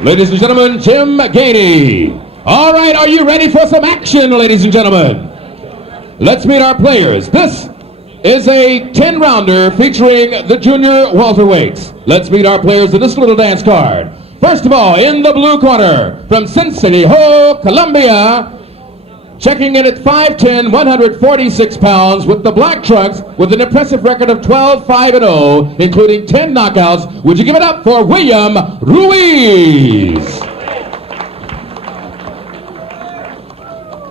Ladies and gentlemen, Tim Gainey. All right, are you ready for some action, ladies and gentlemen? Let's meet our players. This is a 10-rounder featuring the junior welterweights. Let's meet our players in this little dance card. First of all, in the blue corner, from Cincinnati, Colombia, checking in at 5'10", 146 pounds, with the black trunks, with an impressive record of 12-5-0, including 10 knockouts. Would you give it up for William Ruiz?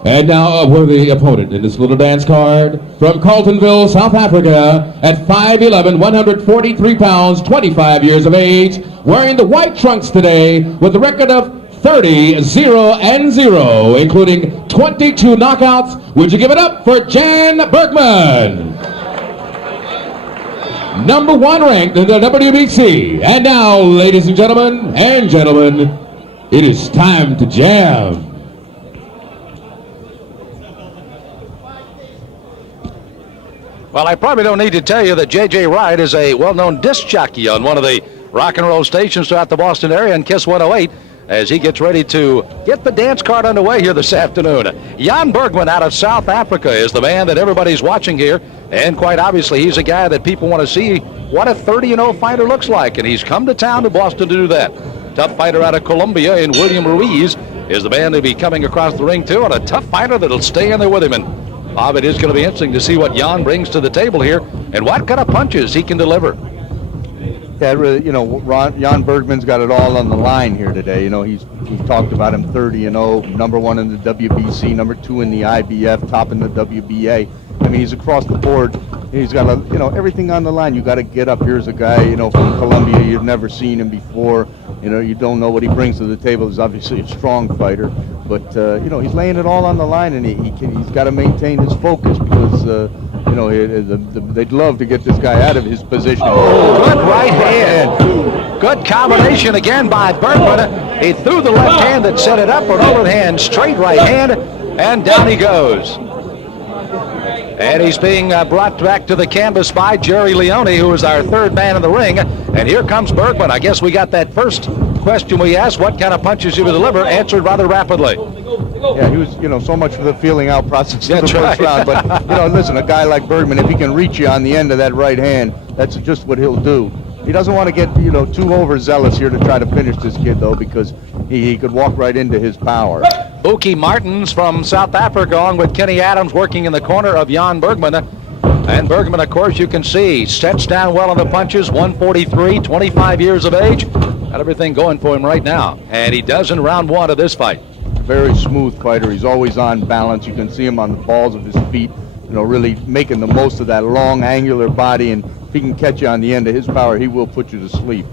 And now a worthy opponent in this little dance card, from Carltonville, South Africa, at 5'11", 143 pounds, 25 years of age, wearing the white trunks today, with a record of 30-0-0, including 22 knockouts. Would you give it up for Jan Bergman? Number 1 ranked in the WBC. And now, ladies and gentlemen, it is time to jam. Well, I probably don't need to tell you that J.J. Wright is a well-known disc jockey on one of the rock and roll stations throughout the Boston area and Kiss 108 as he gets ready to get the dance card underway here this afternoon. Jan Bergman out of South Africa is the man that everybody's watching here, and quite obviously he's a guy that people want to see what a 30-0 fighter looks like, and he's come to town to Boston to do that. Tough fighter out of Colombia in William Ruiz is the man to be coming across the ring too, and a tough fighter that'll stay in there with him. And Bob, it is going to be interesting to see what Jan brings to the table here and what kind of punches he can deliver. Yeah, really, Jan Bergman's got it all on the line here today. He's talked about him 30-0, number 1 in the WBC, number 2 in the IBF, top in the WBA. I mean, he's across the board. He's got everything on the line. You got to get up. Here's a guy, from Colombia. You've never seen him before. You don't know what he brings to the table. He's obviously a strong fighter, but he's laying it all on the line, and he's got to maintain his focus because they'd love to get this guy out of his position. Oh, good right hand. Good combination again by Bergman. He threw the left hand that set it up, an overhand straight right hand, and down he goes. And he's being brought back to the canvas by Jerry Leone, who is our third man in the ring. And here comes Bergman. I guess we got that first question we asked, what kind of punches he would deliver, answered rather rapidly. Yeah, he was, so much for the feeling out process in the first round. But, listen, a guy like Bergman, if he can reach you on the end of that right hand, that's just what he'll do. He doesn't want to get, too overzealous here to try to finish this kid, though, because he could walk right into his power. Buki Martins from South Africa, along with Kenny Adams, working in the corner of Jan Bergman. And Bergman, of course, you can see, sets down well on the punches, 143, 25 years of age. Got everything going for him right now. And he does in round 1 of this fight. Very smooth fighter. He's always on balance. You can see him on the balls of his feet, really making the most of that long, angular body. And if he can catch you on the end of his power, he will put you to sleep.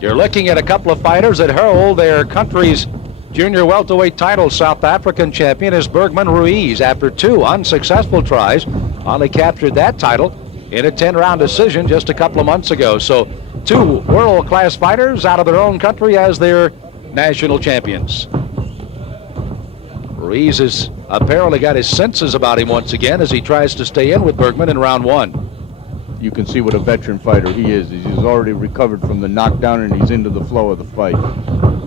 You're looking at a couple of fighters that hold their country's junior welterweight title. South African champion is Bergman Ruiz. After 2 unsuccessful tries, only captured that title in a 10-round decision just a couple of months ago. So 2 world-class fighters out of their own country as their national champions. Ruiz has apparently got his senses about him once again as he tries to stay in with Bergman in round 1. You can see what a veteran fighter he is. He's already recovered from the knockdown, and he's into the flow of the fight.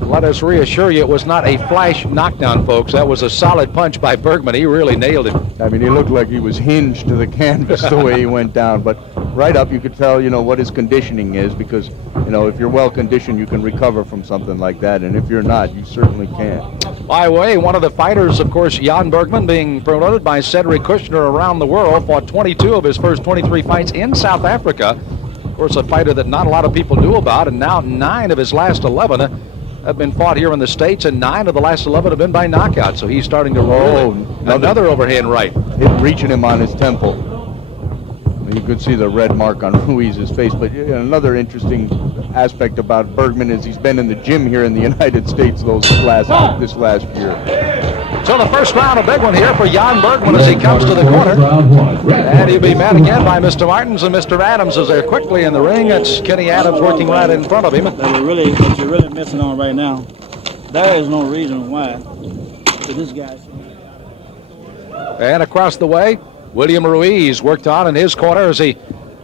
Let us reassure you, it was not a flash knockdown, folks. That was a solid punch by Bergman. He really nailed it. I mean, he looked like he was hinged to the canvas the way he went down. But right up, you could tell, what his conditioning is, because, if you're well conditioned, you can recover from something like that. And if you're not, you certainly can't. By the way, one of the fighters, of course, Jan Bergman, being promoted by Cedric Kushner around the world, fought 22 of his first 23 fights in South Africa. Of course, a fighter that not a lot of people knew about, and now 9 of his last 11 have been fought here in the States, and 9 of the last 11 have been by knockout. So he's starting to roll. Another overhand right. Reaching him on his temple. You could see the red mark on Ruiz's face. But another interesting aspect about Bergman is he's been in the gym here in the United States this last year. So the first round, a big one here for Jan Bergman as he comes to the corner. And he'll be met again by Mr. Martins and Mr. Adams as they're quickly in the ring. It's Kenny Adams working right in front of him. What you're really missing on right now, there is no reason why for this guy. And across the way, William Ruiz worked on in his corner as he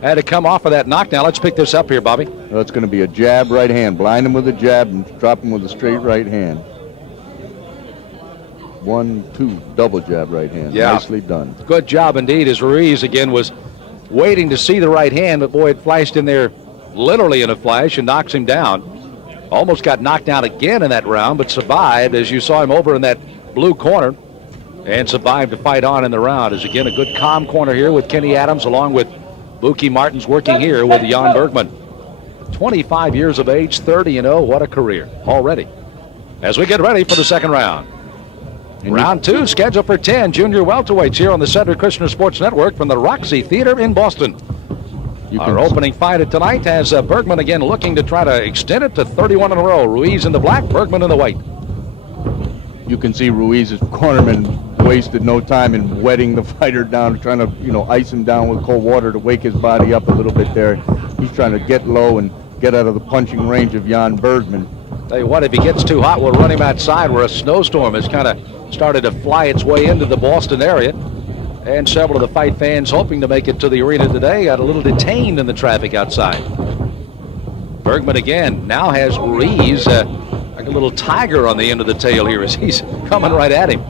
had to come off of that knockdown. Let's pick this up here, Bobby. Well, it's going to be a jab right hand. Blind him with a jab and drop him with a straight right hand. 1, 2, double jab right hand. Yeah. Nicely done. Good job indeed, as Ruiz again was waiting to see the right hand, but boy, it flashed in there literally in a flash and knocks him down. Almost got knocked down again in that round, but survived, as you saw him over in that blue corner, and survived to fight on in the round. Is again a good calm corner here with Kenny Adams, along with Buki Martins working here with Jan Bergman. 25 years of age, 30-0. What a career already. As we get ready for the second round. Round 2 scheduled for 10 junior welterweights here on the Cedric Kushner Sports Network from the Roxy Theater in Boston. Our opening fight of tonight has Bergman again looking to try to extend it to 31 in a row. Ruiz in the black, Bergman in the white. You can see Ruiz's cornerman wasted no time in wetting the fighter down, trying to, ice him down with cold water to wake his body up a little bit there. He's trying to get low and get out of the punching range of Jan Bergman. Tell you what, if he gets too hot, we'll run him outside where a snowstorm has kind of started to fly its way into the Boston area. And several of the fight fans hoping to make it to the arena today got a little detained in the traffic outside. Bergman again now has Ruiz like a little tiger on the end of the tail here as he's coming right at him.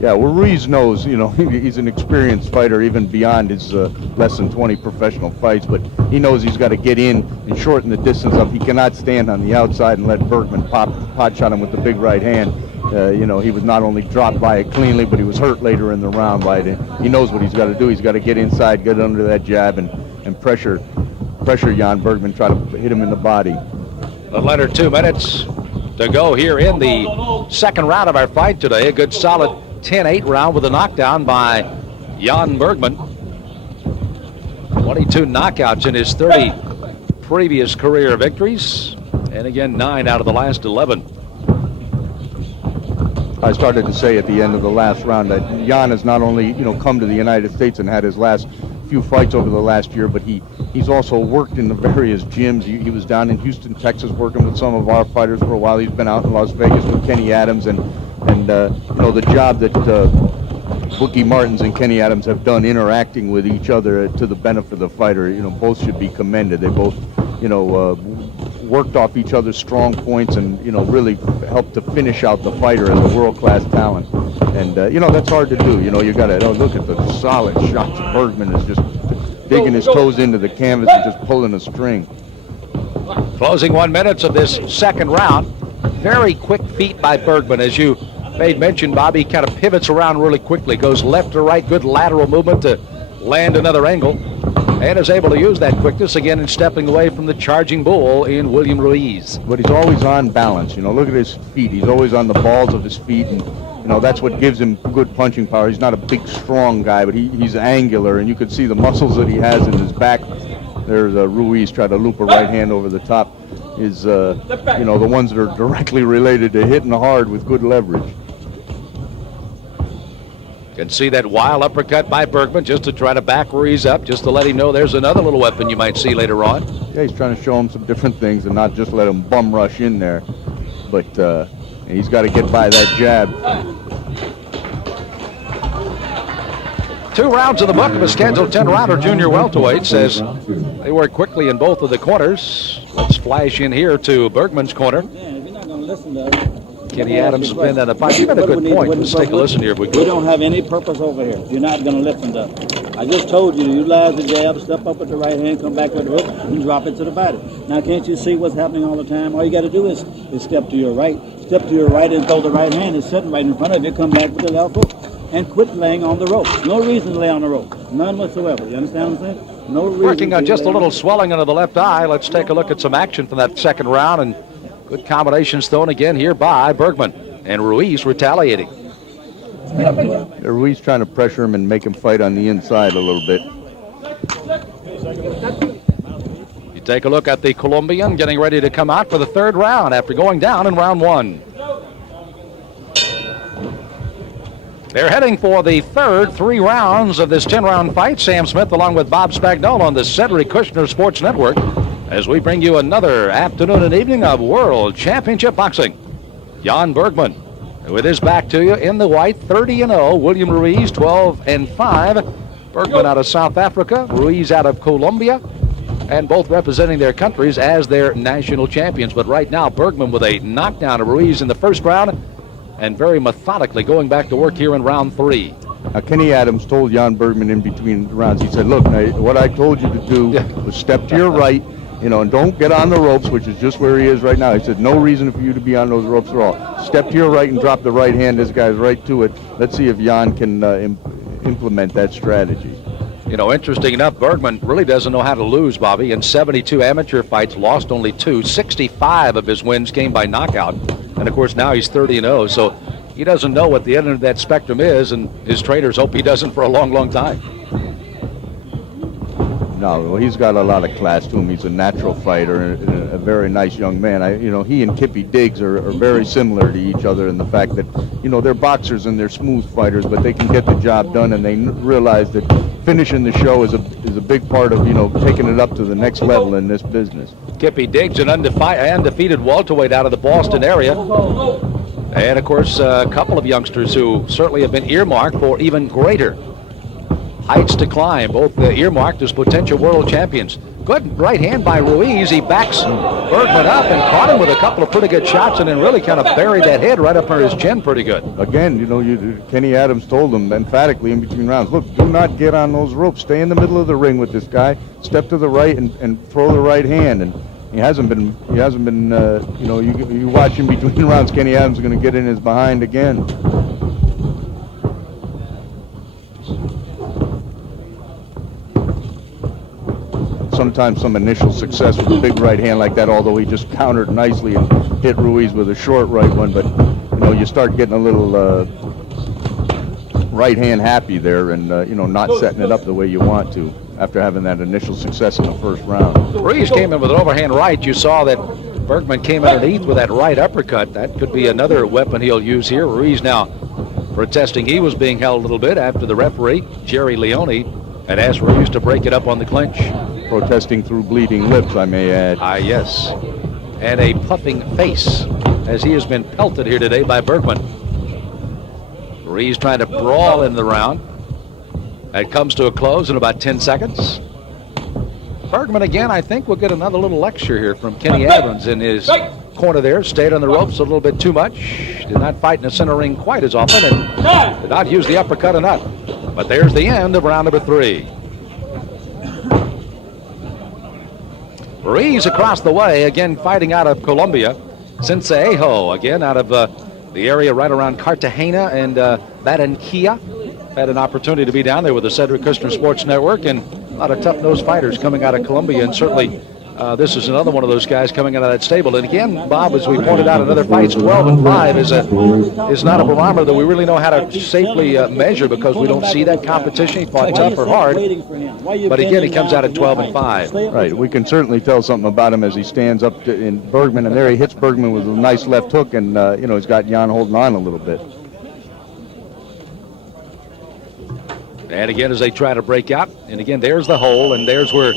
Yeah, well, Ruiz knows, he's an experienced fighter even beyond his less than 20 professional fights, but he knows he's got to get in and shorten the distance up. He cannot stand on the outside and let Bergman pot shot him with the big right hand. He was not only dropped by it cleanly, but he was hurt later in the round by it. He knows what he's got to do. He's got to get inside, get under that jab, and pressure Jan Bergman, try to hit him in the body. A little under 2 minutes to go here in the second round of our fight today. A good solid 10-8 round with a knockdown by Jan Bergman. 22 knockouts in his 30 previous career victories, and again 9 out of the last 11. I started to say at the end of the last round that Jan has not only come to the United States and had his last few fights over the last year, but he's also worked in the various gyms. He was down in Houston, Texas, working with some of our fighters for a while. He's been out in Las Vegas with Kenny Adams, and the job that Buki Martins and Kenny Adams have done interacting with each other to the benefit of the fighter. Both should be commended. They both worked off each other's strong points and really helped to finish out the fighter as a world-class talent. And that's hard to do. You got to look at the solid shots. Bergman is just digging his toes into the canvas and just pulling a string. Closing 1 minute of this second round. Very quick feet by Bergman, as you made mention, Bobby. Kind of pivots around really quickly, goes left to right, good lateral movement to land another angle, and is able to use that quickness again in stepping away from the charging bull in William Ruiz. But he's always on balance. Look at his feet. He's always on the balls of his feet, and that's what gives him good punching power. He's not a big, strong guy, but he's angular, and you can see the muscles that he has in his back. There's Ruiz try to loop a right hand over the top. Is the ones that are directly related to hitting hard with good leverage. Can see that wild uppercut by Bergman just to try to back Ruiz up, just to let him know there's another little weapon you might see later on. Yeah, he's trying to show him some different things and not just let him bum rush in there. But he's got to get by that jab. 2 rounds of the book of a scheduled 10-rounder junior welterweight says they work quickly in both of the corners. Let's flash in here to Bergman's corner. Yeah, if you're not going to listen to us, Kenny Adams has been in the fight. You got a good point. Let's take a listen here if we could. We don't have any purpose over here. You're not going to listen to us. I just told you to utilize the jab, step up with the right hand, come back with the hook, and drop it to the body. Now, can't you see what's happening all the time? All you got to do is step to your right. Step to your right and throw the right hand. It's sitting right in front of you. Come back with the left hook. And quit laying on the rope. No reason to lay on the rope. None whatsoever. You understand what I'm saying? No reason. Working on just a little swelling under the left eye. Let's take a look at some action from that second round. And good combinations thrown again here by Bergman. And Ruiz retaliating. Ruiz trying to pressure him and make him fight on the inside a little bit. You take a look at the Colombian getting ready to come out for the third round after going down in round 1. They're heading for the third 3 rounds of this 10-round fight. Sam Smith along with Bob Spagnola on the Cedric Kushner Sports Network as we bring you another afternoon and evening of World Championship Boxing. Jan Bergman with his back to you in the white, 30-0. William Ruiz, 12-5. Bergman out of South Africa, Ruiz out of Colombia, and both representing their countries as their national champions. But right now, Bergman with a knockdown of Ruiz in the first round and very methodically going back to work here in round 3. Kenny Adams told Jan Bergman in between rounds, he said, look, what I told you to do was step to your right, and don't get on the ropes, which is just where he is right now. He said, no reason for you to be on those ropes at all. Step to your right and drop the right hand. This guy's right to it. Let's see if Jan can implement that strategy. Interesting enough, Bergman really doesn't know how to lose, Bobby. In 72 amateur fights, lost only 2. 65 of his wins came by knockout. And, of course, now he's 30-0. So he doesn't know what the end of that spectrum is, and his trainers hope he doesn't for a long, long time. No, well, he's got a lot of class to him. He's a natural fighter and a very nice young man. He and Kippy Diggs are very similar to each other in the fact that, they're boxers and they're smooth fighters, but they can get the job done, and they realize that finishing the show is a big part of, taking it up to the next level in this business. Kippy Diggs, an undefeated welterweight out of the Boston area. And, of course, a couple of youngsters who certainly have been earmarked for even greater heights to climb, both earmarked as potential world champions. Good right hand by Ruiz. He backs Bergman up and caught him with a couple of pretty good shots and then really kind of buried that head right up under his chin pretty good. Again, Kenny Adams told him emphatically in between rounds, look, do not get on those ropes. Stay in the middle of the ring with this guy. Step to the right and throw the right hand. And he hasn't been, you watch him between rounds, Kenny Adams is going to get in his behind again. Sometimes some initial success with a big right hand like that, although he just countered nicely and hit Ruiz with a short right one. But, you start getting a little right hand happy there and, not setting it up the way you want to after having that initial success in the first round. Ruiz came in with an overhand right. You saw that Bergman came underneath with that right uppercut. That could be another weapon he'll use here. Ruiz now protesting he was being held a little bit after the referee, Jerry Leone, had asked Ruiz to break it up on the clinch. Protesting through bleeding lips, I may add. Yes. And a puffing face as he has been pelted here today by Bergman. Ruiz trying to brawl in the round. It comes to a close in about 10 seconds. Bergman again, I think we'll get another little lecture here from Kenny Adams in his corner there. Stayed on the ropes a little bit too much. Did not fight in the center ring quite as often and did not use the uppercut enough. But there's the end of round number 3. Ruiz across the way, again fighting out of Colombia. Cincelejo, again out of the area right around Cartagena and Barranquilla. Had an opportunity to be down there with the Cedric Kushner Sports Network, and a lot of tough-nosed fighters coming out of Colombia, and certainly this is another one of those guys coming out of that stable. And again, Bob, as we pointed out in other fights, 12-5 is not a barometer that we really know how to safely measure because we don't see that competition. He fought tough or hard, but again, he comes out at 12-5. Right, we can certainly tell something about him as he stands up in Bergman, and there he hits Bergman with a nice left hook, and he's got Jan holding on a little bit. And again, as they try to break out, and again, there's the hole, and there's where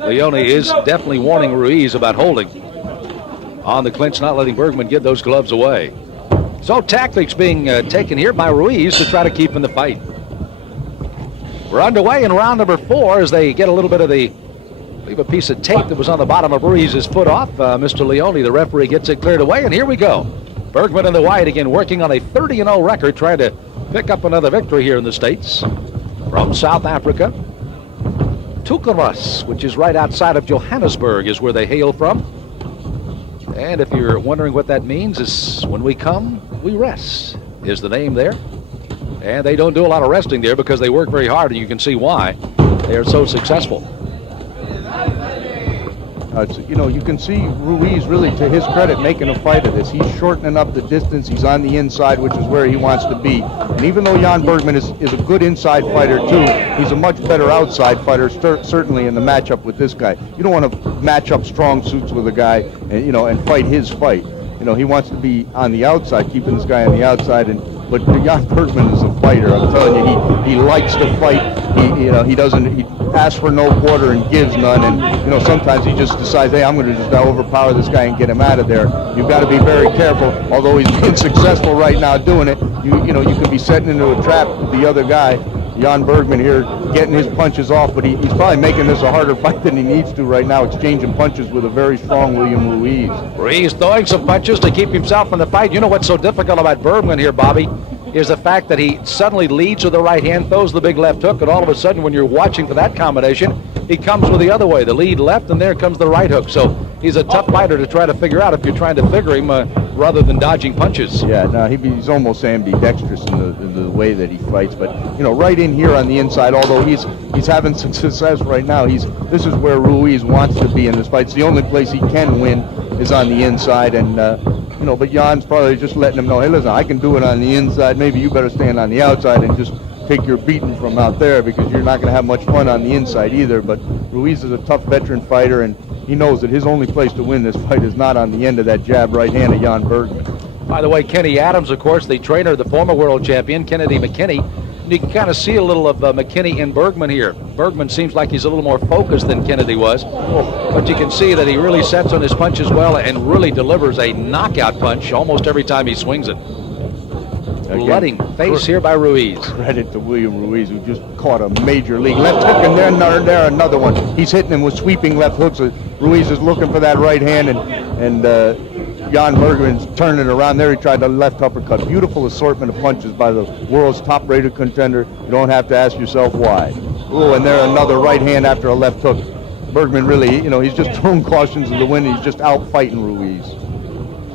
Leone is definitely warning Ruiz about holding on the clinch, not letting Bergman get those gloves away. So tactics being taken here by Ruiz to try to keep in the fight. We're underway in round number 4 as they get a little bit of leave a piece of tape that was on the bottom of Ruiz's foot off. Mr. Leone, the referee, gets it cleared away, and here we go. Bergman in the white again, working on a 30-0 record, trying to pick up another victory here in the States. From South Africa, Tukaras, which is right outside of Johannesburg, is where they hail from. And if you're wondering what that means, is when we come, we rest, is the name there. And they don't do a lot of resting there because they work very hard, and you can see why they are so successful. You can see Ruiz really, to his credit, making a fight of this. He's shortening up the distance. He's on the inside, which is where he wants to be. And even though Jan Bergman is a good inside fighter too, he's a much better outside fighter, certainly in the matchup with this guy. You don't want to match up strong suits with a guy and fight his fight. He wants to be on the outside, keeping this guy on the outside. But Jan Bergman is a fighter. I'm telling you, he likes to fight. He asks for no quarter and gives none. And sometimes he just decides, hey, I'm going to just overpower this guy and get him out of there. You've got to be very careful. Although he's being successful right now doing it, you can be setting into a trap with the other guy. Jan Bergman here getting his punches off, but he's probably making this a harder fight than he needs to right now, exchanging punches with a very strong William Ruiz. Ruiz throwing some punches to keep himself in the fight. You know what's so difficult about Bergman here, Bobby, is the fact that he suddenly leads with the right hand, throws the big left hook, and all of a sudden when you're watching for that combination, he comes with the other way, the lead left, and there comes the right hook. So he's a tough fighter to try to figure out if you're trying to figure him rather than dodging punches. Yeah, no, he's almost ambidextrous in the way that he fights. But right in here on the inside, although he's having some success right now, this is where Ruiz wants to be in this fight. It's the only place he can win is on the inside, and but Jan's probably just letting him know, hey, listen, I can do it on the inside. Maybe you better stand on the outside and just take your beating from out there, because you're not going to have much fun on the inside either. But Ruiz is a tough veteran fighter, and he knows that his only place to win this fight is not on the end of that jab right hand of Jan Bergman. By the way, Kenny Adams, of course, the trainer, the former world champion, Kennedy McKinney. You can kind of see a little of McKinney in Bergman here. Bergman seems like he's a little more focused than Kennedy was, but you can see that he really sets on his punches well and really delivers a knockout punch almost every time he swings it. Blooding face here by Ruiz. Credit to William Ruiz, who just caught a major league left hook, and there another one. He's hitting him with sweeping left hooks. Ruiz is looking for that right hand, and Jan Bergman's turning it around there. He tried the left uppercut. Beautiful assortment of punches by the world's top-rated contender. You don't have to ask yourself why. Oh, and there another right hand after a left hook. Bergman really, he's just throwing cautions to the wind. He's just out fighting Ruiz.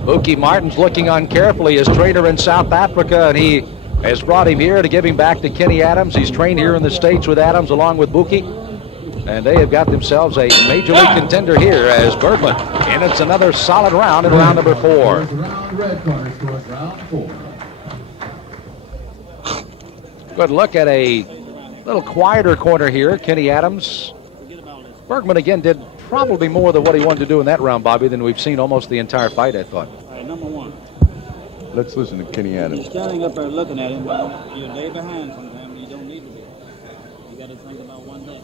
Buki Martin's looking on carefully, his trainer in South Africa, and he has brought him here to give him back to Kenny Adams. He's trained here in the States with Adams along with Buki, and they have got themselves a major league contender here as Bergman. And it's another solid round in round number 4. Good look at a little quieter corner here. Kenny Adams. Bergman again did probably more than what he wanted to do in that round, Bobby, than we've seen almost the entire fight, I thought. All right, number 1. Let's listen to Kenny Adams. You're standing up there looking at him, you're way behind sometimes. You don't need to be. You got to think about one thing.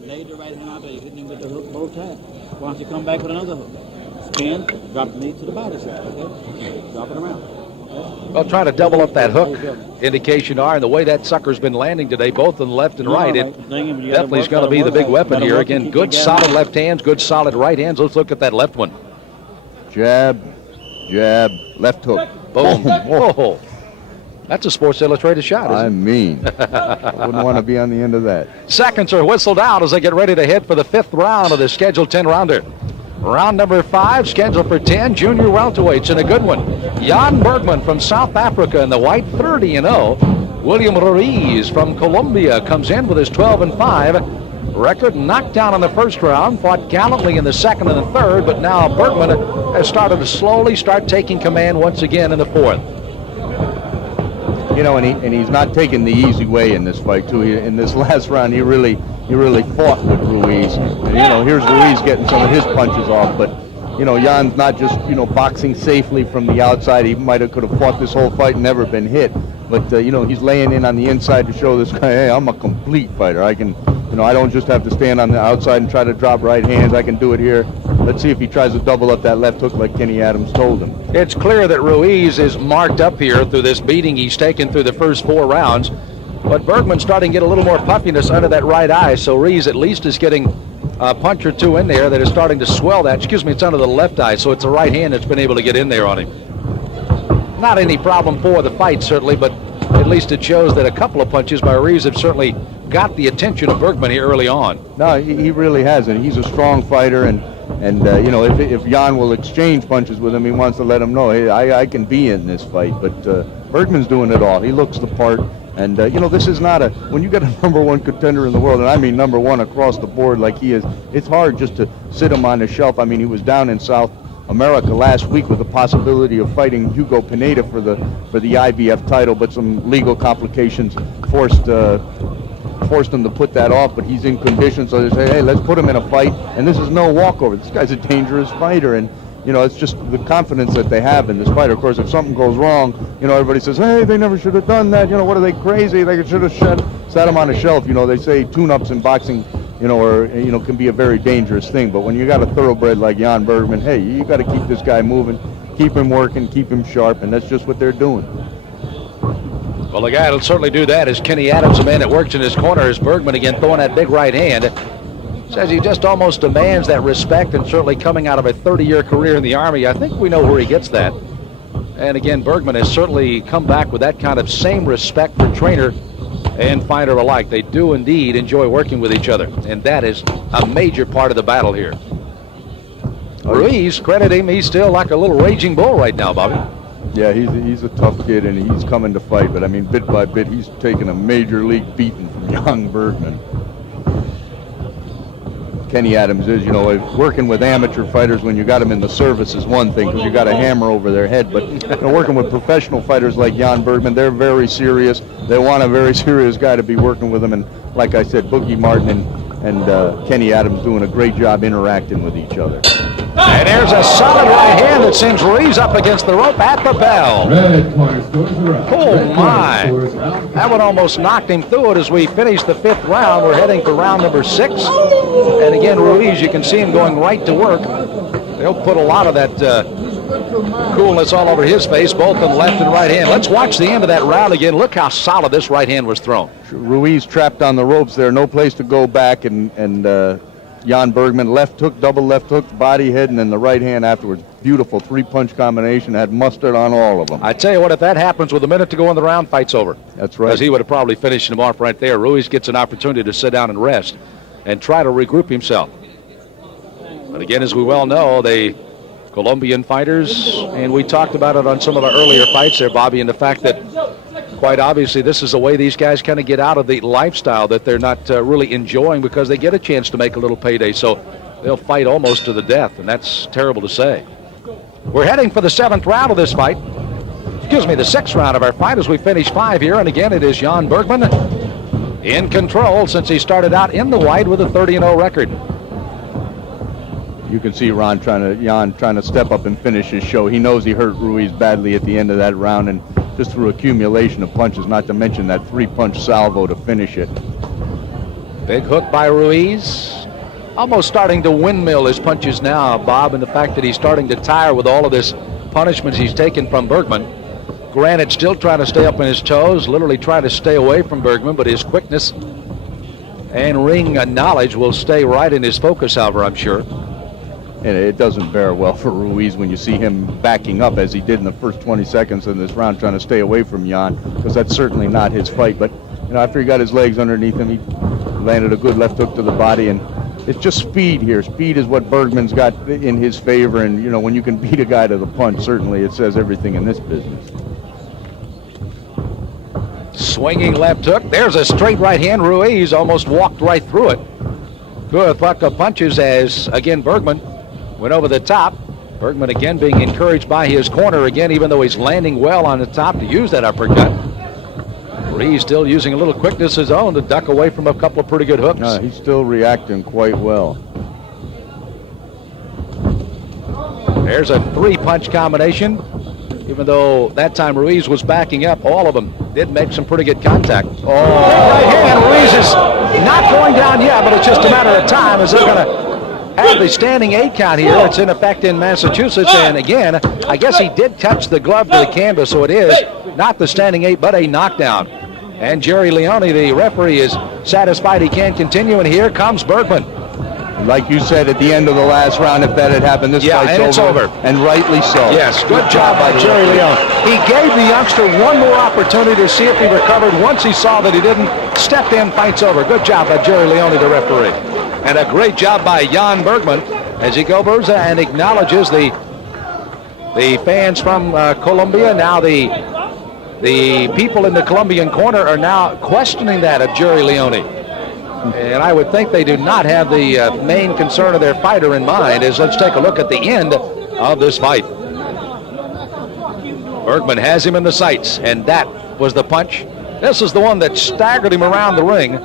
You laid the right hand out there, you hit him with the hook both times. Why don't you come back with another hook? Spin, drop the knee to the body side, okay? Drop it around. Well, trying to double up that hook indication are, and the way that sucker's been landing today, both on the left and right, it definitely is going to be the big weapon here. Again, good solid left hands, good solid right hands. Let's look at that left one. Jab, jab, left hook. Boom. Oh, that's a Sports Illustrated shot, isn't it? I mean, I wouldn't want to be on the end of that. Seconds are whistled out as they get ready to hit for the 5th round of the scheduled 10-rounder. Round number 5, scheduled for 10 junior welterweights, and a good one. Jan Bergman from South Africa in the white, 30-0. William Ruiz from Colombia comes in with his 12-5 record. Knocked down in the first round, fought gallantly in the second and the third, but now Bergman has started to slowly start taking command once again in the 4th. And he's not taking the easy way in this fight too. In this last round, he really fought with Ruiz. And, here's Ruiz getting some of his punches off, but Jan's not just boxing safely from the outside. He could have fought this whole fight and never been hit. But he's laying in on the inside to show this guy, hey, I'm a complete fighter. I can, I don't just have to stand on the outside and try to drop right hands. I can do it here. Let's see if he tries to double up that left hook like Kenny Adams told him. It's clear that Ruiz is marked up here through this beating he's taken through the first 4 rounds. But Bergman's starting to get a little more puffiness under that right eye, so Ruiz at least is getting a punch or two in there that is starting to swell that. Excuse me, it's under the left eye, so it's the right hand that's been able to get in there on him. Not any problem for the fight, certainly, but at least it shows that a couple of punches by Ruiz have certainly got the attention of Bergman here early on. No, he really has, and he's a strong fighter, and if Jan will exchange punches with him, he wants to let him know, hey, I can be in this fight. But Bergman's doing it all. He looks the part. And, this is not when you get a number 1 contender in the world, and I mean number 1 across the board like he is, it's hard just to sit him on the shelf. I mean, he was down in South America last week with the possibility of fighting Hugo Pineda for the IBF title, but some legal complications forced him to put that off. But he's in condition, so they say, hey, let's put him in a fight. And this is no walkover. This guy's a dangerous fighter, and it's just the confidence that they have in this fight. Of course, if something goes wrong, everybody says, hey, they never should have done that. What are they, crazy? They should have sat him on a shelf. They say tune-ups in boxing, can be a very dangerous thing. But when you got a thoroughbred like Jan Bergman, hey, you got to keep this guy moving, keep him working, keep him sharp, and that's just what they're doing. Well, the guy that'll certainly do that is Kenny Adams, the man that works in his corner, is Bergman again throwing that big right hand. Says he just almost demands that respect, and certainly coming out of a 30-year career in the Army, I think we know where he gets that. And again, Bergman has certainly come back with that kind of same respect for trainer and fighter alike. They do indeed enjoy working with each other, and that is a major part of the battle here. Ruiz, credit him, he's still like a little raging bull right now, Bobby. Yeah, he's a tough kid, and he's coming to fight. But I mean, bit by bit, he's taking a major league beating from young Bergman. Kenny Adams is, you know, working with amateur fighters when you got them in the service is one thing, because you got a hammer over their head. But you know, working with professional fighters like Jan Bergman, they're very serious. They want a very serious guy to be working with them. And like I said, Boogie Martin and Kenny Adams doing a great job interacting with each other. And there's a solid right hand that sends Ruiz up against the rope at the bell. Red corner scores the round. Oh Red my, corner scores the round. that one almost knocked him through it as we finish the 5th round. We're heading for round number 6. And again, Ruiz, you can see him going right to work. They'll put a lot of that coolness all over his face, both on the left and right hand. Let's watch the end of that round again. Look how solid this right hand was thrown. Ruiz trapped on the ropes there, no place to go back, and Jan Bergman left hook, double left hook, body head, and then the right hand afterwards. Beautiful 3-punch combination, had mustard on all of them. I tell you what, if that happens with a minute to go in the round, fight's over. That's right. Because he would have probably finished him off right there. Ruiz gets an opportunity to sit down and rest and try to regroup himself. But again, as we well know, the Colombian fighters, and we talked about it on some of our earlier fights there, Bobby, and the fact that quite obviously this is the way these guys kind of get out of the lifestyle that they're not really enjoying, because they get a chance to make a little payday. So they'll fight almost to the death, and that's terrible to say. We're heading for the 7th round of this fight. Excuse me, the 6th round of our fight as we finish 5 here. And again, it is Jan Bergman in control since he started out in the white with a 30-0 record. You can see Jan trying to step up and finish his show. He knows he hurt Ruiz badly at the end of that round, and just through accumulation of punches, not to mention that 3-punch salvo to finish it. Big hook by Ruiz. Almost starting to windmill his punches now, Bob, and the fact that he's starting to tire with all of this punishments he's taken from Bergman. Granted, still trying to stay up on his toes, literally trying to stay away from Bergman, but his quickness and ring knowledge will stay right in his focus, however, I'm sure. And it doesn't bear well for Ruiz when you see him backing up as he did in the first 20 seconds of this round, trying to stay away from Jan, because that's certainly not his fight. But you know, after he got his legs underneath him, he landed a good left hook to the body, and it's just speed here. Speed is what Bergman's got in his favor, and you know, when you can beat a guy to the punch, certainly it says everything in this business. Swinging left hook. There's a straight right hand. Ruiz almost walked right through it. Good fuck of punches as, again, Bergman went over the top. Bergman again being encouraged by his corner again, even though he's landing well on the top to use that uppercut. Ruiz still using a little quickness of his own to duck away from a couple of pretty good hooks. He's still reacting quite well. There's a 3-punch combination. Even though that time Ruiz was backing up, all of them did make some pretty good contact. Oh, right hand. Ruiz is not going down yet, but it's just a matter of time as they're going to have the standing 8 count here. It's in effect in Massachusetts, and again, I guess he did touch the glove to the canvas, so it is not the standing 8, but a knockdown. And Jerry Leone, the referee, is satisfied he can't continue, and here comes Bergman. Like you said at the end of the last round, if that had happened, this fight's over. And rightly so. Yes, good job by Jerry Leone. He gave the youngster one more opportunity to see if he recovered. Once he saw that he didn't, stepped in, fight's over. Good job by Jerry Leone, the referee. And a great job by Jan Bergman as he goes and acknowledges the fans from Colombia. Now the people in the Colombian corner are now questioning that of Jerry Leone. And I would think they do not have the main concern of their fighter in mind. As let's take a look at the end of this fight. Bergman has him in the sights, and that was the punch. This is the one that staggered him around the ring.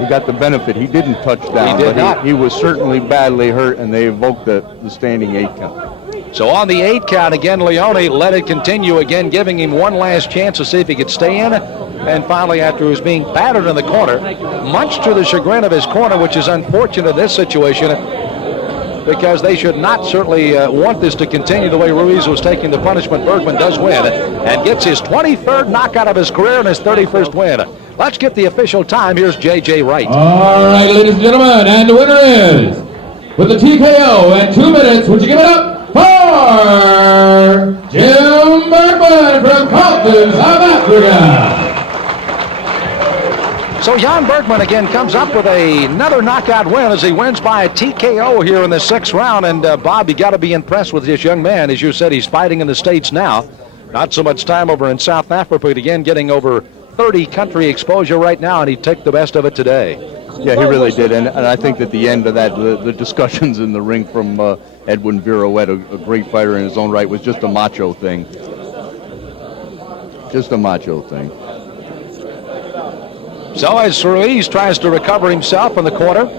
He got the benefit. He didn't touch down. He did not. He was certainly badly hurt, and they evoked the standing 8 count. So on the 8 count, again, Leone let it continue again, giving him one last chance to see if he could stay in. And finally, after he was being battered in the corner, much to the chagrin of his corner, which is unfortunate in this situation, because they should not certainly want this to continue the way Ruiz was taking the punishment. Bergman does win and gets his 23rd knockout of his career and his 31st win. Let's get the official time. Here's J.J. Wright. All right, ladies and gentlemen, and the winner is, with the TKO at 2 minutes, would you give it up for Jim Bergman from Compton, South Africa? So Jan Bergman again comes up with another knockout win as he wins by a TKO here in the 6th round. And Bob, you got to be impressed with this young man. As you said, he's fighting in the States now. Not so much time over in South Africa, but again getting over 30 country exposure right now, and he took the best of it today. Yeah, he really did. And I think at the end of that, the discussions in the ring from Edwin Virouette, a great fighter in his own right, was just a macho thing. Just a macho thing. So as Ruiz tries to recover himself in the corner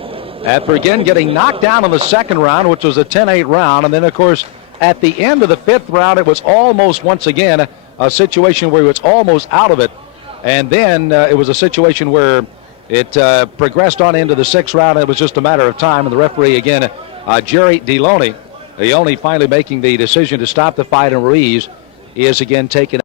after again getting knocked down in the 2nd round, which was a 10-8 round. And then, of course, at the end of the 5th round, it was almost once again a situation where he was almost out of it. And then it was a situation where it progressed on into the 6th round. It was just a matter of time. And the referee, again, Jerry Deloney, the only finally making the decision to stop the fight, and Ruiz is again taken